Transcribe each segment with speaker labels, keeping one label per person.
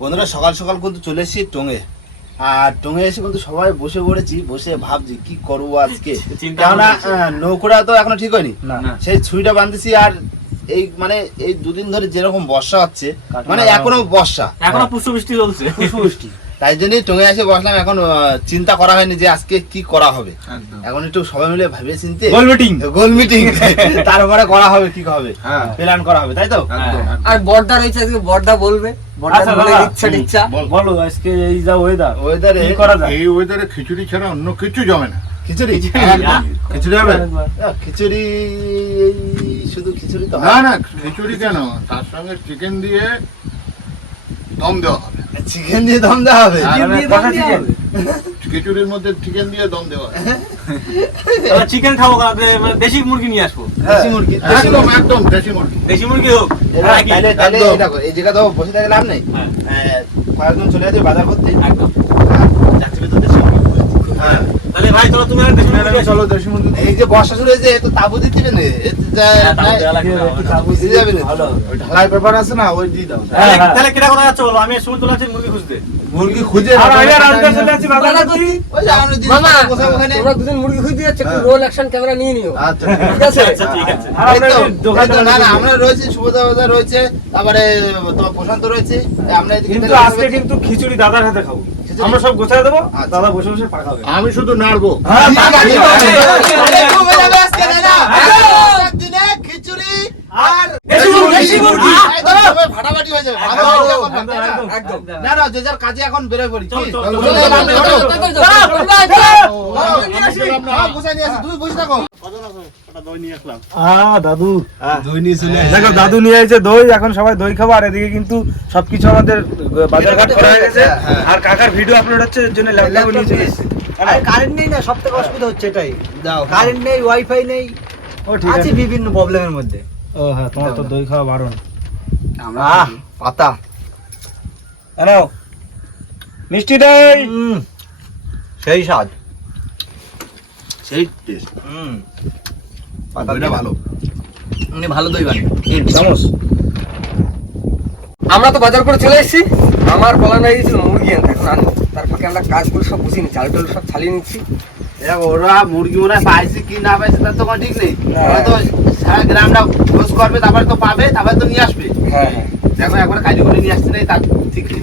Speaker 1: বন্ধুরা সকাল সকাল কিন্তু চলে এসেছি টোঙে। আর টোঙে এসে কিন্তু সবাই বসে পড়েছি বসে ভাবছি কি করব আজকে।
Speaker 2: চিন্তা
Speaker 1: কেননা
Speaker 2: ভাবনা
Speaker 1: আহ, নৌকোটা তো এখনও ঠিক হয়নি। সেই ছুরিটা বাঁধতেছি আর এই মানে এই দুদিন ধরে যেরকম বর্ষা হচ্ছে মানে এখনও বর্ষা।
Speaker 2: এখনও পুষ্প বৃষ্টি চলছে।
Speaker 1: পুষ্পবৃষ্টি। তাই জন্যই টঙে এসে বসলাম। এখন চিন্তা করা হয়নি যে আজকে কি করা হবে। এখন একটু সবাই মিলে ভাবে চিনতে
Speaker 2: গোল মিটিং।
Speaker 1: গোল মিটিং। তারপরে করা হবে কি হবে।
Speaker 3: হ্যাঁ।
Speaker 1: প্ল্যান করা হবে তাই তো?
Speaker 3: একদম।
Speaker 4: আর বর্দা রয়েছে আজকে বর্দা বলবে। বর্দা
Speaker 2: আচ্ছা,
Speaker 4: বলে
Speaker 2: আজকে এই যা ওয়েদার
Speaker 1: ওয়েদারে
Speaker 2: কি করা
Speaker 3: এই ওয়েদারে খিচুড়ি ছাড়া অন্য কিছু জমে না।
Speaker 1: খিচুড়ি?
Speaker 2: হ্যাঁ।
Speaker 1: খিচুড়ি হবে? খিচুড়ি এই শুধু খিচুড়ি তো
Speaker 3: না
Speaker 1: হয়।
Speaker 3: না খিচুড়ি কেন? তার সঙ্গে চিকেন দিয়ে দম দেওয়া হবে।
Speaker 1: চিকেন দিয়ে দম দেওয়া হবে?
Speaker 2: চিকেন দিয়ে
Speaker 4: দম দেওয়া
Speaker 2: চিকেন
Speaker 3: খিচুড়ির মধ্যে চিকেন দিয়ে দম দেওয়া হবে।
Speaker 2: চিকেন খাব মানে দেশি মুরগি নিয়ে আসব।
Speaker 1: দেশি মুরগি।
Speaker 3: একদম একদম দেশি মুরগি।
Speaker 2: দেশি মুরগি হোক
Speaker 1: তাহলে এই জায়গা তো বসে থাকে লাভ নেই।
Speaker 2: হ্যাঁ।
Speaker 1: কয়েকজন চলে আসবে বাজার করতে।
Speaker 2: একদম
Speaker 1: যাচ্ছে তো দেশি মুরগি হ্যাঁ
Speaker 2: তাহলে ভাই চলো দেশি
Speaker 1: এই যে বর্ষা শুরু হয়েছে তো তাবু দিতে
Speaker 2: হ্যাঁ,
Speaker 1: ঢালাই পেপার আছে না ওই দিয়ে দাও।
Speaker 2: তাহলে
Speaker 4: হ্যাঁ,
Speaker 2: কিরা কথা যাচ্ছে বলো? আমি সময় আছি মুরগি খুঁজতে।
Speaker 1: মুরগি খুঁজে
Speaker 4: তোমরা দুজন মুরগি যাচ্ছে
Speaker 3: হ্যাঁ।
Speaker 4: রোল অ্যাকশন ক্যামেরা নিয়ে নিও।
Speaker 1: আচ্ছা
Speaker 4: ঠিক আছে?
Speaker 2: আচ্ছা
Speaker 1: না না আমরা রয়েছি বাজার রয়েছে তারপরে তোমার প্রশান্ত রয়েছে আমরা
Speaker 5: কিন্তু আজকে কিন্তু খিচুড়ি দাদার হাতে খাব? আমরা সব গোছায় দেবো
Speaker 1: আচ্ছা।
Speaker 5: দাদা বসে বসে পাকাবে
Speaker 3: আমি শুধু নাড়বো
Speaker 5: হ্যাঁ,
Speaker 1: আর হয়ে যাবে। না? না যে যার কাজে এখন বেরোয় পড়ি
Speaker 5: দাদু
Speaker 1: নিয়ে চলে
Speaker 5: দেখো দাদু নিয়ে এসেছে দই এখন সবাই দই খাব আর এদিকে কিন্তু সবকিছু আমাদের বাজার ঘাট করা হয়ে গেছে
Speaker 1: হ্যাঁ।
Speaker 5: আর কাকার ভিডিও আপলোড হচ্ছে এর জন্য ল্যাপটপ নিয়ে চলে এসেছে
Speaker 4: কারেন্ট নেই না সব থেকে অসুবিধা হচ্ছে এটাই কারেন্ট নেই ওয়াইফাই নেই
Speaker 5: ও ঠিক
Speaker 4: আছে
Speaker 5: আছে
Speaker 4: বিভিন্ন প্রবলেমের মধ্যে
Speaker 5: ও হ্যাঁ তোমার তো দই খাওয়া বারণ।
Speaker 4: আহ পাতা।
Speaker 5: নাও মিষ্টি দই।
Speaker 4: হুম সেই স্বাদ।
Speaker 1: সেই টেস্ট
Speaker 4: হুম।
Speaker 1: দইটা ভালো।
Speaker 4: উনি ভালো দই বানায়।
Speaker 5: চামচ।
Speaker 4: আমরা তো বাজার করে চলে এসেছি। আমার বলা গেছিল মুরগি আনতে। এখন আনব। তারপরে আমরা কাজগুলো সব বুঝিয়ে নিচ্ছি আলু টালু সব ছালিয়ে নিচ্ছি।
Speaker 1: ওরা মুরগি মনে পাইছে কি না পাইছে তার তো কোনো ঠিক নেই। ওরা তো সারা গ্রামটা খোঁজ করবে তারপরে তো পাবে তারপরে তো নিয়ে আসবে।
Speaker 5: হ্যাঁ। হ্যাঁ
Speaker 1: দেখো একবার কাজু করে নিয়ে আসছে নাই তার ঠিক নেই।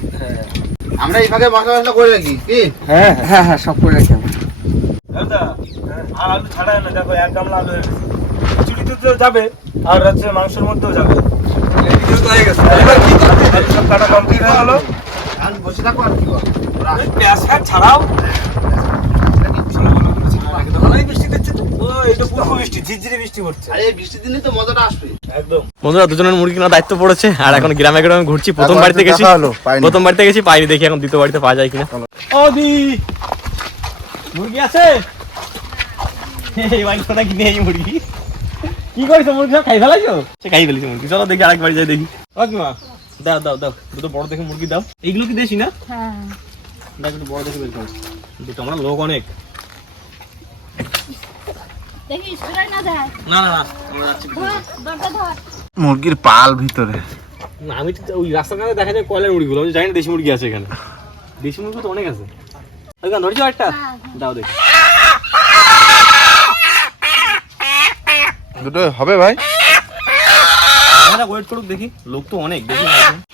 Speaker 1: আমরা এই ফাঁকে মশলা মশলা করে রাখি কি?
Speaker 5: হ্যাঁ
Speaker 4: হ্যাঁ। হ্যাঁ সব করে রাখি
Speaker 5: দাদা আর আলু ছাড়া না দেখো এক গামলা আলু হয়ে তো যাবে আর হচ্ছে মাংসের মধ্যেও যাবে।
Speaker 4: হয়ে।
Speaker 6: বন্ধুরা দুজনের মুরগি কেনার দায়িত্ব পড়েছে। আর এখন গ্রামে গ্রামে ঘুরছি। প্রথম বাড়িতে গেছি।
Speaker 3: দেখা।
Speaker 6: প্রথম বাড়িতে গেছি পাইনি। দেখি এখন দ্বিতীয় বাড়িতে পাওয়া যায় কিনা।
Speaker 2: মুরগি আছে? এই বাড়িটা কিনে এই মুরগি? কি করিস মুরগি? সব খাই ফেলাইছো?
Speaker 6: সে খাই ফেলেছি মুরগি। চলো দেখি আরেক বাড়ি যাই দেখি।
Speaker 2: মা। দাও দাও দাও। দুটো বড় দেখে মুরগি দাও। এইগুলো কি দেশি না?
Speaker 7: হ্যাঁ।
Speaker 2: দাও বড় দেখে বের করো। দুটো আমরা লোক অনেক
Speaker 7: দেখি স্প্রে না দেয়
Speaker 2: না না না আমরা যাচ্ছি
Speaker 7: ধর দরজা ধর
Speaker 3: মুরগির পাল ভিতরে।
Speaker 2: না আমি তো ওই রাস্তার কাছে দেখা যায় কয়লার মুরগিগুলো আমি জানি না দেশি মুরগি আছে এখানে। দেশি মুরগি তো অনেক আছে। ওইখানে ধরেছো একটা?
Speaker 7: হ্যাঁ।
Speaker 2: দাও দেখি।
Speaker 3: দুটো হবে ভাই।
Speaker 2: ওয়েট করুক দেখি। লোক তো অনেক দেখি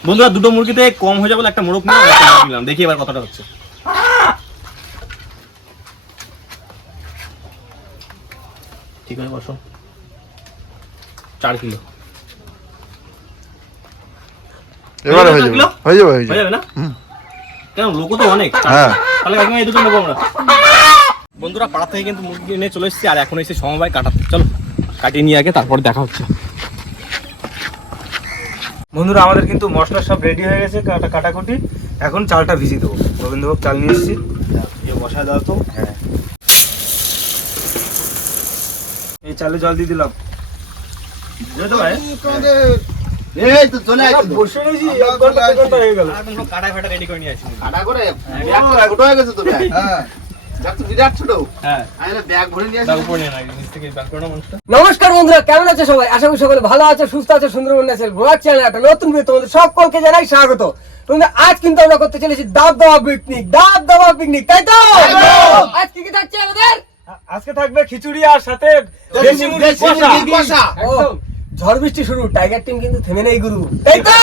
Speaker 2: বন্ধুরা দুটো মুরগিতে কম হয়ে যাবে বলে একটা মোরগ নিলাম। দেখি এবার কথাটা হচ্ছে। ঠিক আছে বসো। চার কিলো।
Speaker 3: এবারে
Speaker 2: হয়ে যাবে,
Speaker 3: হয়ে যাবে হয়ে
Speaker 2: হয়ে
Speaker 3: যাবে
Speaker 2: না? কেন লোকও তো অনেক।
Speaker 3: হ্যাঁ।
Speaker 2: তাহলে কাকিমা এই দুটো নেব আমরা। বন্ধুরা পাড়া থেকে কিন্তু মুরগি নিয়ে চলে এসেছি আর এখন এসে সমবায় কাটাতে। চলো কাটিয়ে নিয়ে আগে তারপর দেখা হচ্ছে।
Speaker 5: বন্ধুরা আমাদের কিন্তু মশলা সব রেডি হয়ে গেছে কাটা কাটাকুটি। এখন চালটা ভিজিয়ে দেবো। গোবিন্দভোগ চাল নিয়ে এসেছি।
Speaker 1: বসায় দাও তো।
Speaker 5: হ্যাঁ এই চালে জল দিয়ে দিলাম। বুঝলে তো ভাই?
Speaker 1: এই তো চলে আসছে। তো।
Speaker 5: বসে রয়েছি এক ঘণ্টা দেড় ঘণ্টা হয়ে
Speaker 1: হয়ে
Speaker 2: হ্যাঁ।
Speaker 4: নমস্কার বন্ধুরা কেমন আছে সবাই? আশা করি সকলে ভালো আছে সুস্থ আছে সুন্দরবন আছে ব্লগ চ্যানেল একটা নতুন তোমাদের সকলকে জানাই স্বাগত। বন্ধুরা আজ কিন্তু আমরা করতে চলেছি দাব দাবা পিকনিক দাব দাবা পিকনিক তাই তো। আজ কি কি থাকছে আমাদের?
Speaker 5: আজকে থাকবে খিচুড়ি আর সাথে দেশি মুরগির কষা।
Speaker 1: মুরগির
Speaker 4: ও, ঝড় বৃষ্টি শুরু টাইগার টিম কিন্তু থেমে নেই গুরু। তো!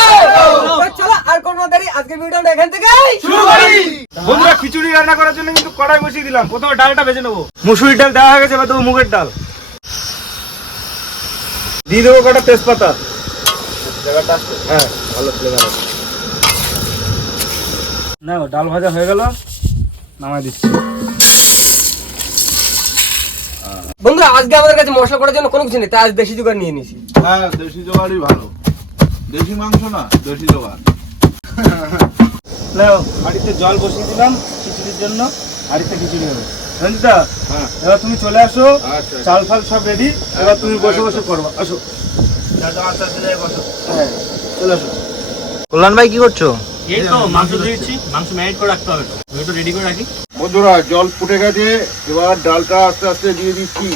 Speaker 4: চলো আর কোন দেরি আজকে ভিডিও আমরা এখান থেকে শুরু করি।
Speaker 5: বন্ধুরা খিচুড়ি রান্না করার জন্য কিন্তু কড়াই বসিয়ে দিলাম। প্রথমে ডালটা ভেজে নেব। মুসুরির ডাল দেওয়া হয়ে গেছে এবার দেবো মুগের ডাল। দিয়ে দেবো কটা তেজপাতা। হ্যাঁ। ভালো ফ্লেভার না ডাল ভাজা হয়ে গেল। নামাই দিচ্ছি।
Speaker 4: বন্ধুরা আজকে আমাদের কাছে মশলা করার জন্য কোনো কিছু নেই তাই আজ দেশি জোগাড় নিয়ে নিয়েছি।
Speaker 3: হ্যাঁ দেশি জোগাড়ই ভালো। দেশি মাংস না দেশি জোগাড়।
Speaker 5: নাও, হাঁড়িতে জল বসিয়ে দিলাম খিচুড়ির জন্য হাঁড়িতে খিচুড়ি হবে। রঞ্জিতা
Speaker 3: হ্যাঁ।
Speaker 5: এবার তুমি চলে আসো
Speaker 3: আচ্ছা
Speaker 5: চাল ফাল সব রেডি এবার তুমি বসে বসে করব আসো। হ্যাঁ চলে আসো।
Speaker 6: কল্যাণ ভাই কি করছ?
Speaker 2: এই তো মাংস দিয়েছি মাংস ম্যারিনেট করে রাখতে হবে তো। রেডি করে রাখি।
Speaker 3: বন্ধুরা জল ফুটে গেছে। এবার ডালটা আস্তে আস্তে দিয়ে দিচ্ছি।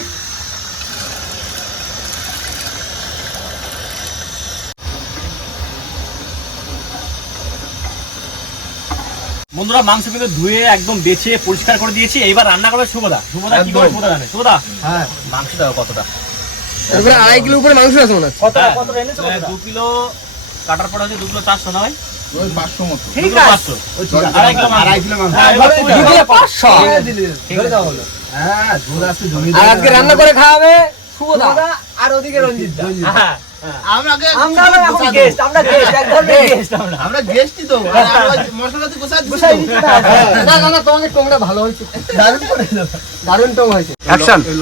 Speaker 2: বন্ধুরা মাংস কিন্তু ধুয়ে একদম বেছে পরিষ্কার করে দিয়েছি। এইবার রান্না করবে শুভদা শুভদা কি করে শুভদা জানে? শুভদা
Speaker 4: হ্যাঁ।
Speaker 2: মাংস দাও কতটা
Speaker 4: আড়াই কিলো উপরে মাংস আছে মনে
Speaker 2: হ্যাঁ,
Speaker 5: কতটা? এনেছো
Speaker 2: হ্যাঁ, দু কিলো কাটার পর হচ্ছে দু কিলো চারশো না ভাই?
Speaker 5: হ্যাঁ,
Speaker 2: ঠিক আছে।
Speaker 1: হ্যাঁ
Speaker 4: আর আজকে রান্না করে খাওয়াবে শুভদা আর ওদিকে রঞ্জিত
Speaker 2: হ্যাঁ,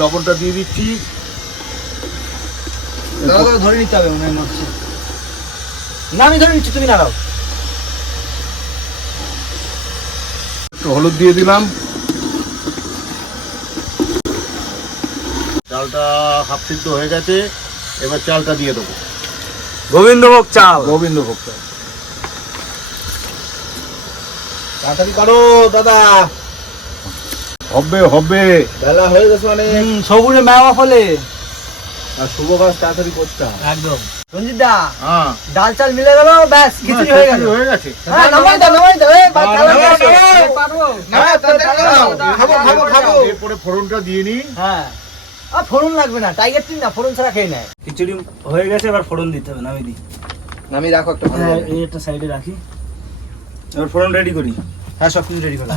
Speaker 3: লবণটা দিয়ে দিচ্ছি।
Speaker 1: ধরে নিতে হবে মনে হচ্ছে
Speaker 2: না আমি ধরে নিচ্ছি তুমি না দাও
Speaker 3: একটু হলুদ দিয়ে দিলাম। চালটা হাফ সিদ্ধ হয়ে গেছে এবার চালটা দিয়ে দেবো।
Speaker 5: গোবিন্দভোগ চাল।
Speaker 3: গোবিন্দভোগ চাল।
Speaker 1: তাড়াতাড়ি করো দাদা।
Speaker 3: হবে হবে।
Speaker 1: বেলা হয়ে গেছে মানে।
Speaker 2: সবুজে মেওয়া ফলে।
Speaker 1: আর শুভ কাজ তাড়াতাড়ি করতে হবে
Speaker 2: একদম।
Speaker 4: রঞ্জিত দা,
Speaker 3: হ্যাঁ।
Speaker 4: ডাল চাল মিলে গেল ব্যাস খিচুড়ি হয়ে গেল।
Speaker 3: হয়ে গেছে।
Speaker 4: হ্যাঁ নামাই দাও নামাই দাও এই ভাত
Speaker 1: নামাই
Speaker 4: খাওয়া
Speaker 1: দাও।
Speaker 4: হয়ে গেছে। পারব।
Speaker 1: না তাড়াতাড়ি করো। খাব খাব খাব
Speaker 3: এরপরে ফোড়নটা দিয়ে
Speaker 4: হ্যাঁ। আর ফোড়ন লাগবে না টাইগার টিম না ফোড়ন ছাড়া খেয়ে নেয়।
Speaker 5: খিচুড়ি হয়ে গেছে এবার ফোড়ন দিতে হবে নামিয়ে দিই।
Speaker 1: আমি রাখো একটা ভালো
Speaker 5: হ্যাঁ এই একটা সাইডে রাখি। এবার ফোড়ন রেডি করি।
Speaker 1: হ্যাঁ সব কিছু রেডি করো।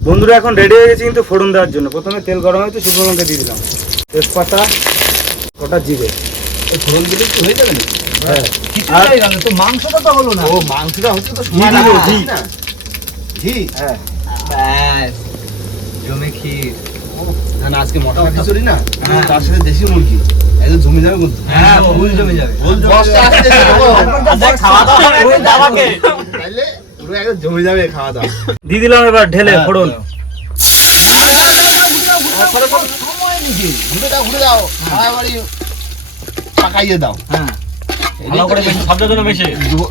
Speaker 5: বন্ধুরা এখন রেডি হয়ে গেছে কিন্তু ফোড়ন দেওয়ার জন্য। প্রথমে তেল গরম হয়েছে শুকনো লঙ্কা দিয়ে দিলাম। তেজপাতা ওটা জিরে।
Speaker 1: ফোড়ন দিলে কি হয়ে যাবে না।
Speaker 5: হ্যাঁ।
Speaker 1: খিচুড়ি হয়ে গেল তো মাংসটা তো হলো না। ও মাংসটা হচ্ছে তো
Speaker 5: ঘি দিলো, ঘি।
Speaker 1: ঘি?
Speaker 5: হ্যাঁ।
Speaker 4: ব্যাস জমে ক্ষীর।
Speaker 1: না না আজকে মোটা খিচুড়ি না তার সাথে দেশি মুরগি। একদম জমি যাবে কিন্তু।
Speaker 4: হ্যাঁ ভুল জমে যাবে।
Speaker 1: বস্তা আসতে
Speaker 2: খাওয়া দাওয়া হবে একদিন দাবাকে
Speaker 1: পুরো একদম জমে যাবে খাওয়া দাওয়া।
Speaker 5: দিয়ে দিলাম এবার ঢেলে ফোড়ন।
Speaker 1: ঘুরে দাও ঘুরে দাও পাকাইয়ে দাও।
Speaker 2: হ্যাঁ। ভালো করে বেশি শব্দের জন্য বেশি।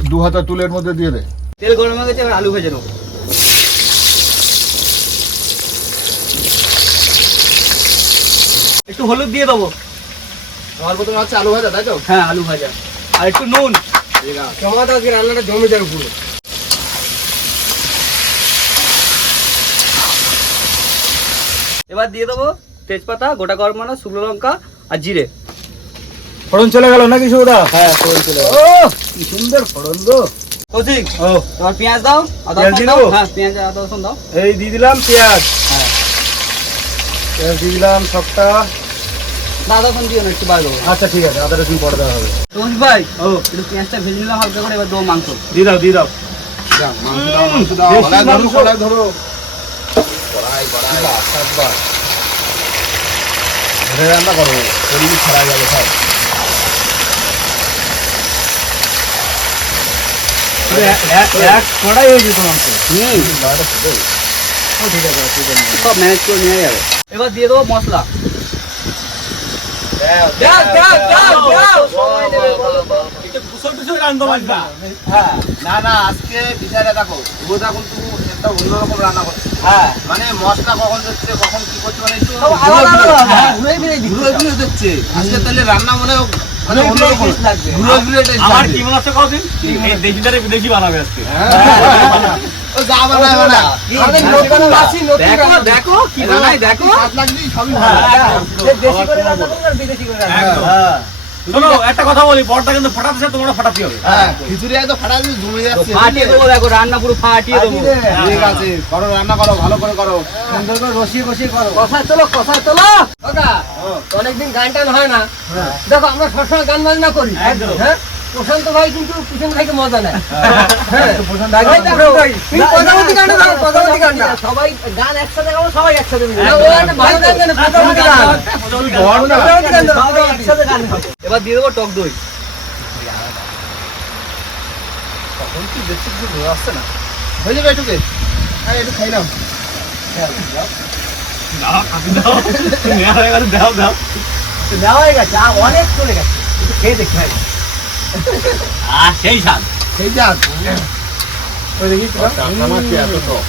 Speaker 3: দু- হাতা তুলের মধ্যে দিয়ে দে।
Speaker 4: তেল গরম হয়ে গেছে এবার আলু ভেজে নেব।
Speaker 2: একটু হলুদ দিয়ে দেবো।
Speaker 1: আমার প্রথমে হচ্ছে আলু ভাজা তাই তো?
Speaker 2: হ্যাঁ আলু ভাজা। আর একটু নুন।
Speaker 4: জমাতে আজকে রান্নাটা জমে যাবে পুরো।
Speaker 2: এবার দিয়ে দেবো তেজপাতা গোটা গরম শুকনো লঙ্কা আর জিরে।
Speaker 5: ফোড়ন চলে গেল নাকি সৌদা?
Speaker 2: হ্যাঁ ফোড়ন চলে গেল।
Speaker 4: ও! কি সুন্দর ফোড়ন গো।
Speaker 2: কৌশিক
Speaker 5: ও।
Speaker 2: তোমার পেঁয়াজ দাও আদা রসুন দাও। হ্যাঁ পেঁয়াজ আদা রসুন দাও।
Speaker 5: এই দিয়ে দিলাম পেঁয়াজ।
Speaker 2: হ্যাঁ।
Speaker 5: পেঁয়াজ দিয়ে দিলাম সবটা।
Speaker 2: আদা রসুন দিও না একটু দেবো।
Speaker 5: আচ্ছা ঠিক আছে আদা রসুন পরে দেওয়া হবে।
Speaker 2: কৌশিক ভাই
Speaker 5: ও
Speaker 2: একটু পেঁয়াজটা ভেজে নিলাম হালকা করে এবার দেবো মাংস।
Speaker 5: দিয়ে দাও দিয়ে দাও।
Speaker 1: মাংস দাও মাংস দাও। ধরো কড়াই ধরো। কড়াই কড়াই। সাতবার ধরে রান্না করো শরীর ছাড়া যাবে সব।
Speaker 5: কড়াই হয়ে
Speaker 2: সব ম্যানেজ করে নিয়ে যাবে এবার দিয়ে দেবো মশলা
Speaker 1: হ্যাঁ না না আজকে বিষয়টা দেখো শুভদা কিন্তু একটা অন্যরকম রান্না করছে
Speaker 4: হ্যাঁ
Speaker 1: মানে মশলা কখন দিচ্ছে কখন কি করছে মানে একটু হ্যাঁ,
Speaker 4: হ্যাঁ, ঘুরে ফিরে দিচ্ছে
Speaker 1: আজকে তাহলে রান্না মনে হয় মানে
Speaker 2: আমার। কি মনে হচ্ছে কদিন এই দেশিটারে বিদেশি বানাবে আজকে।
Speaker 1: ও যা বানায় বানায়।
Speaker 4: আমাদের নতুন মাসি নতুন
Speaker 2: দেখো কি বানায় দেখো।
Speaker 4: হ্যাঁ। হ্যাঁ, বিদেশি করে।
Speaker 2: শোনো একটা কথা বলি বড়টা কিন্তু ফাটাতে তোমরা ফাটাতে হবে।
Speaker 1: হ্যাঁ, খিচুড়ি একদম ফাটা জমে যাচ্ছে।
Speaker 2: ফাটিয়ে দেবো দেখো রান্না পুরো ফাটিয়ে দেবো।
Speaker 1: ঠিক আছে করো রান্না করো ভালো করে করো।
Speaker 4: সুন্দর করে রসিয়ে রসিয়ে করো। কষায় তোলো, কষায় তোলো। অনেকদিন গান টান হয় না। দেখো আমরা সবসময় গান বাজনা করি। হ্যাঁ? প্রশান্ত ভাই কিন্তু ভাইকে মজা নেয়। হ্যাঁ।
Speaker 2: সবাই গান একসাথে গাবো সবাই একসাথে এবার দিয়ে দেবো টক দই।
Speaker 1: তখন কি দেখছি কিছু যাচ্ছে না? হয়ে যাবে একটুকে হ্যাঁ একটু খাই নাও।
Speaker 2: দাও। দাও
Speaker 4: নেওয়া হয়ে গেছে অনেক চলে গেছে। খেয়ে দেখি ভাই
Speaker 2: আর সেই স্বাদ।
Speaker 1: সেই যাক
Speaker 4: ওই দেখি
Speaker 3: আমার কি এত টক?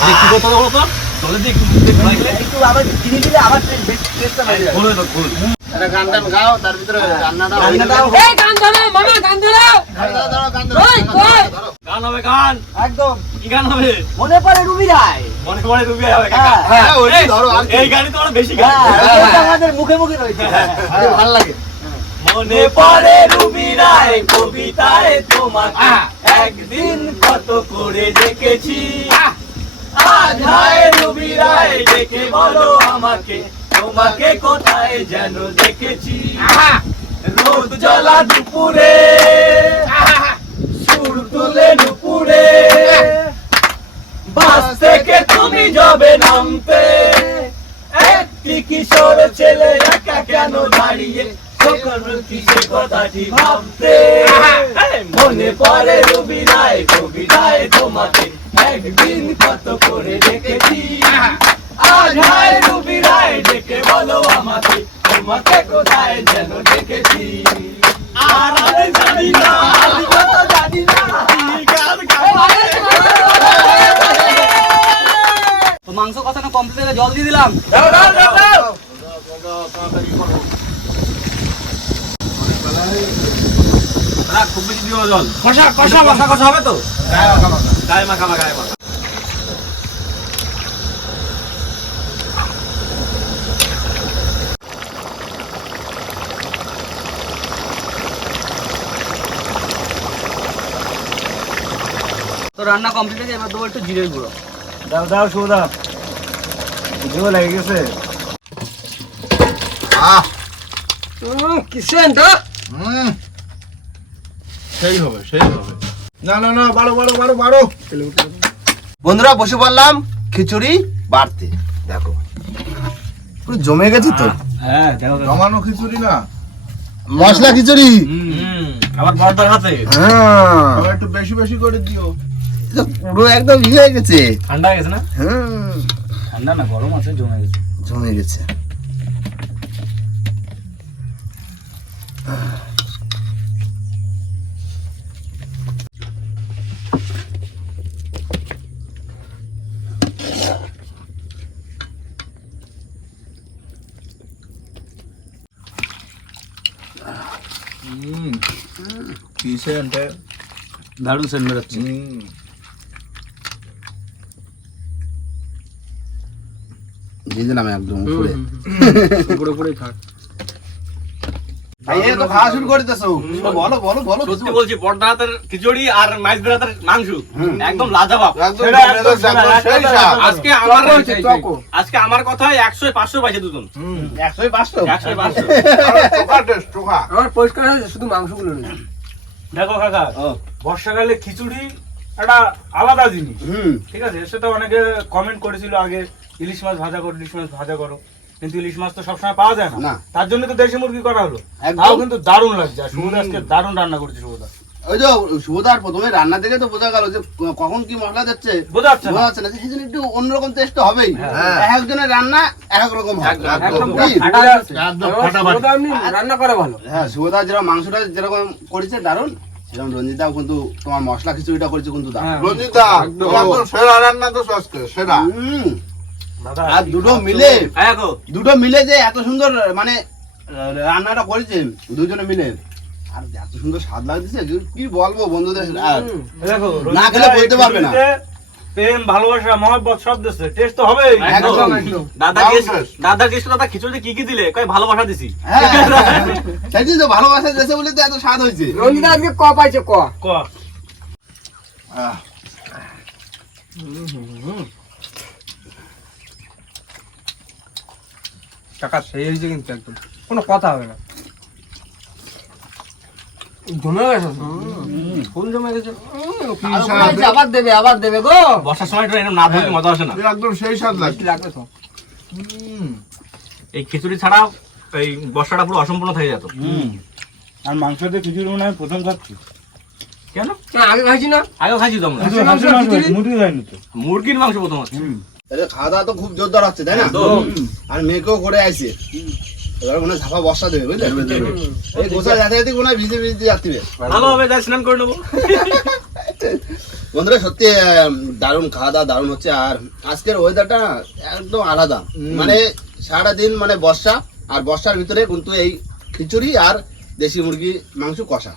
Speaker 2: আরে কি করতে বলো তো? জলে দিয়ে একটু দুধ দিয়ে খাইলে
Speaker 4: একটু আবার চিনি দিলে আবার টেস্টটা বেড়ে যাবে।
Speaker 2: ঘোল
Speaker 1: একটা গান টান গাও তার ভিতরে রান্নাটা যাবে।
Speaker 4: গানটা- এই গান ধরো মামা গান ধরো।
Speaker 1: দাঁড়াও, দাঁড়াও, দাঁড়াও, গান ধরো, গান ধরো,
Speaker 2: গান হবে গান।
Speaker 4: একদম।
Speaker 2: কি গান হবে?
Speaker 4: মনে পড়ে রুবি রায়।
Speaker 2: মনে মনে ডুবে হবে
Speaker 4: হ্যাঁ,
Speaker 1: হ্যাঁ, ধরো,
Speaker 2: এই গানই তো আমার বেশি গান।
Speaker 4: হ্যাঁ, আমাদের মুখে মুখে রয়েছে।
Speaker 1: ভালো লাগে।
Speaker 2: মনে পড়ে রুবি রায় কবিতায় তোমাকে। একদিন কত করে দেখেছি। আজ হায় রুবি রায় দেখে বলো আমাকে তোমাকে কোথায় যেন দেখেছি। রোদ জ্বলা দুপুরে সুর তুলে দুপুরে বাস থেকে তুমি যাবে নামতে একটি কিশোর ছেলে একা কেন দাঁড়িয়ে সকল কিসে কথাটি ভাবতে মনে পড়ে রবি রায় কবিতায় তোমাকে একদিন কত করে দেখেছি আজ হায় রবি রায় ডেকে বলো আমাকে তোমাকে কোথায় যেন দেখেছি আর আমি জানি না আমি কত জানি না
Speaker 4: মাংস কষানো কমপ্লিট জল দিয়ে দিলাম
Speaker 2: দাও দাও দাও দাও না, খুব বেশি দিও জল। কষা কষা কষা কষা হবে তো? গায়ে মাখা মাখা গায়ে মাখা
Speaker 4: তো রান্না কমপ্লিট হয়ে এবার দেবো একটু জিরের গুঁড়ো।
Speaker 5: দাও দাও সৌদা জিও লেগে গেছে।
Speaker 1: আহ
Speaker 4: কিসেনটা
Speaker 1: হুম
Speaker 3: সেই হবে সেই হবে। না না না বাড়ো বাড়ো বাড়ো বাড়ো।
Speaker 1: বন্ধুরা বসে পড়লাম খিচুড়ি বাড়তে। দেখো। পুরো জমে গেছে তো।
Speaker 5: হ্যাঁ
Speaker 3: জমানো খিচুড়ি না।
Speaker 1: মশলা খিচুড়ি।
Speaker 2: আবার বর্দার হাতে।
Speaker 1: হ্যাঁ।
Speaker 3: একটু বেশি বেশি করে দিও।
Speaker 1: পুরো একদম ইয়ে হয়ে গেছে।
Speaker 2: ঠান্ডা হয়ে গেছে না?
Speaker 1: হুম
Speaker 2: ঠান্ডা না গরম আছে জমে গেছে।
Speaker 1: জমে গেছে।
Speaker 3: কিসে అంటే
Speaker 2: দারুণ সেন্ট বেরোচ্ছে
Speaker 1: দিয়ে দিলাম একদম উপরে
Speaker 4: পুরো পুরোই থাক
Speaker 1: ভাই এই তো খাওয়া শুরু করে দিতেছো। বলো বলো বলো
Speaker 2: সত্যি বলছি বর্দার খিচুড়ি আর মাইজদের হাতের মাংস। একদম লাজাবাব। আজকে আমার আজকে আমার একশো পাঁচশো পাইছে দুজন।
Speaker 1: একশোই পাঁচশো?
Speaker 2: একশো পাঁচশো।
Speaker 4: আমার পরিষ্কার শুধু মাংসগুলো নেই।
Speaker 5: দেখো কাকা বর্ষাকালে খিচুড়ি একটা আলাদা জিনিস।
Speaker 1: হুম।
Speaker 5: ঠিক আছে? সেটা অনেকে কমেন্ট করেছিল আগে ইলিশ মাছ ভাজা করো ইলিশ মাছ ভাজা করো। কিন্তু ইলিশ মাছ তো সবসময় পাওয়া যায় না। তার জন্য তো দেশি মুরগি করা হলো।
Speaker 1: একদম।
Speaker 5: তাও কিন্তু দারুণ লাগছে। আর শুভদা আজকে দারুণ রান্না করেছে শুভদা
Speaker 1: ওই যে সুভদার প্রথমে রান্না থেকে তো বোঝা গেল যে কখন কি মশলা
Speaker 5: যাচ্ছে
Speaker 1: বোঝা যাচ্ছে না সেই জন্য একটু অন্যরকম টেস্ট হবেই। এক একজনের রান্না এক এক রকম
Speaker 4: রান্না করে ভালো।
Speaker 1: হ্যাঁ যেরকম মাংসটা যেরকম করেছে দারুণ সেরকম রঞ্জিতাও কিন্তু তোমার মশলা খিচুড়িটা করেছে কিন্তু
Speaker 4: হ্যাঁ।
Speaker 3: রঞ্জিতা তোমার সেরা রান্না তো সেরা।
Speaker 1: হুম।
Speaker 5: দাদা
Speaker 1: আর দুটো মিলে দুটো মিলে যে এত সুন্দর মানে রান্নাটা করেছে দুজনে মিলে। আর এত সুন্দর স্বাদ লাগতেছে কি- বলব বন্ধুদের
Speaker 5: দেখো
Speaker 1: না খেলে বলতে পারবে না।
Speaker 5: প্রেম ভালোবাসা মহব্বত সব দিচ্ছে। টেস্ট তো
Speaker 1: একদম।
Speaker 2: দাদা দাদা জিজ্ঞেস দাদা খিচুড়িতে কি কি দিলে? কয় ভালোবাসা দিছি।
Speaker 1: হ্যাঁ সেই তো ভালোবাসা দেশে বলে তো এত স্বাদ হয়েছে।
Speaker 4: রঞ্জিতা আজকে ক পাইছে ক?
Speaker 5: ক।
Speaker 1: আহ,
Speaker 4: টাকা সেই হয়েছে কিন্তু একদম। কোনো কথা হবে না। জমে গেছে ফুল জমে গেছে? আবার দেবে আবার দেবে গো।
Speaker 2: বর্ষার সময় একটু এরকম না থাকলে মজা আসে না।
Speaker 3: একদম সেই স্বাদ লাগছে।
Speaker 4: লাগবে তো।
Speaker 2: এই খিচুড়ি ছাড়াও এই বর্ষাটা পুরো অসম্পূর্ণ থেকে যেত
Speaker 5: আর মাংস দিয়ে খিচুড়ি মনে হয় প্রথম খাচ্ছি।
Speaker 2: কেন?
Speaker 4: না, আগে খাইছি না।
Speaker 2: আগেও খাইছি তো আমরা।
Speaker 5: তো।
Speaker 2: মুরগির মাংস প্রথম হচ্ছে।
Speaker 1: তাহলে খাওয়া দাওয়া তো খুব জোরদার হচ্ছে তাই না। আর মেয়েকেও করে আইছে। এবার মনে ঝাপা বর্ষা দেবে বুঝলে? এই গোসা যাতে যাতে মনে হয় ভিজে ভিজে যাচ্ছে
Speaker 2: ভালো হবে যাই স্নান করে নেব।
Speaker 1: বন্ধুরা সত্যি দারুণ খাওয়া দাওয়া দারুণ হচ্ছে। আর আজকের ওয়েদারটা একদম আলাদা। মানে সারা দিন মানে বর্ষা আর বর্ষার ভিতরে কিন্তু এই খিচুড়ি আর দেশি মুরগি মাংস কষা।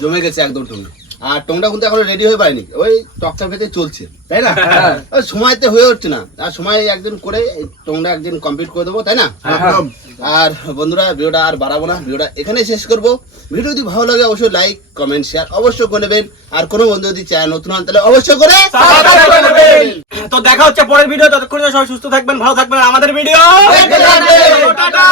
Speaker 1: জমে গেছে একদম টঙ্গা আর টংটা কিন্তু এখনও রেডি হয়ে পারেনি। ওই টকটা ভেতে চলছে তাই না? ওই সময়তে হয়ে উঠছে না। আর সময় একদিন করে টংটা একদিন কমপ্লিট করে দেবো তাই না? আর বন্ধুরা ভিডিওটা আর বাড়াবো না ভিডিওটা এখানেই শেষ করব। ভিডিও যদি ভালো লাগে অবশ্যই লাইক কমেন্ট শেয়ার অবশ্যই করে নেবেন। আর কোনো বন্ধু যদি চায় নতুন হন তাহলে অবশ্যই করে
Speaker 2: তো দেখা হচ্ছে পরের ভিডিও ততক্ষণ সবাই সুস্থ থাকবেন ভালো থাকবেন। আমাদের ভিডিও টাটা